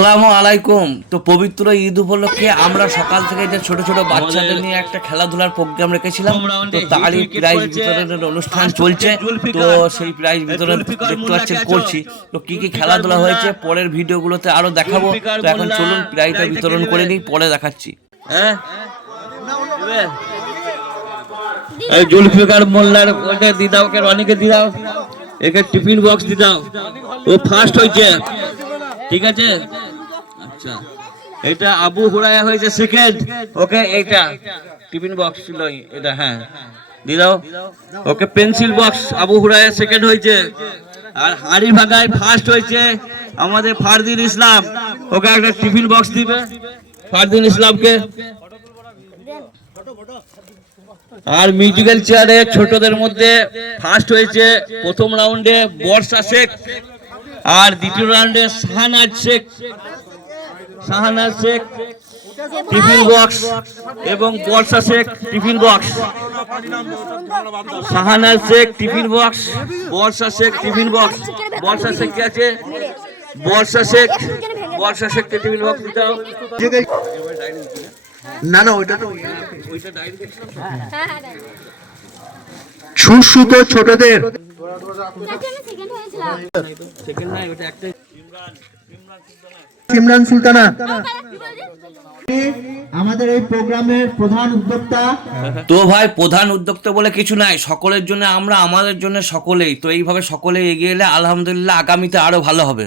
আসসালামু আলাইকুম। তো পবিত্র ঈদ উপলক্ষে আমরা সকাল থেকে যে ছোট ছোট বাচ্চাদের নিয়ে একটা খেলাধুলার প্রোগ্রাম রেখেছিলাম, তো তারই প্রাইজ বিতরণের অনুষ্ঠান চলছে। তো সেই প্রাইজ বিতরণ দেখতে পাচ্ছেন করছি। তো কি কি খেলাধুলা হয়েছে পরের ভিডিওগুলোতে আরো দেখাবো। তো এখন চলুন প্রাইজটা বিতরণ করে নিই, পরে দেখাচ্ছি। হ্যাঁ, এই জুলফিকার মোল্লার ওটা দি দাও, কে রনিকে দি দাও, একে টিফিন বক্স দি দাও। ও ফার্স্ট হয়েছে, ঠিক আছে। আচ্ছা, এটা আবু হুরায়রা হয়েছে সেকেন্ড। ওকে এইটা টিফিন বক্স ছিল এটা, হ্যাঁ দি দাও। Okay pencil box, Abu Hurayra second হয়েছে। আর হাড়ি ভাগায় ফার্স্ট হয়েছে আমাদের ফারদিন ইসলাম। ওকে একটা টিফিন বক্স দিবে ফারদিন ইসলামকে। আর মিউজিক্যাল চেয়ারে ছোটদের মধ্যে ফার্স্ট হয়েছে প্রথম রাউন্ডে বর্ষা শেখ, আর দ্বিতীয় রাউন্ডে শাহানাজ শেখ টিফিন বক্স এবং Barsha Sheikh tiffin box. Shahanaz Sheikh tiffin box, Barsha Sheikh tiffin box. Barsha Sheikh কে আছে? বর্ষা শেখকে টিফিন বক্স দিতে হবে। না না, ওইটা তো সুশ্রুত ছোটদের সিমরান সুলতানা আমাদের এই প্রোগ্রামের প্রধান উদ্যোক্তা। তো ভাই, প্রধান উদ্যোক্তা বলে কিছু নাই, সকলের জন্য আমরা, আমাদের জন্য সকলেই। তো এইভাবে সকলে এগিয়ে এলে আলহামদুলিল্লাহ আগামীতে আরো ভালো হবে।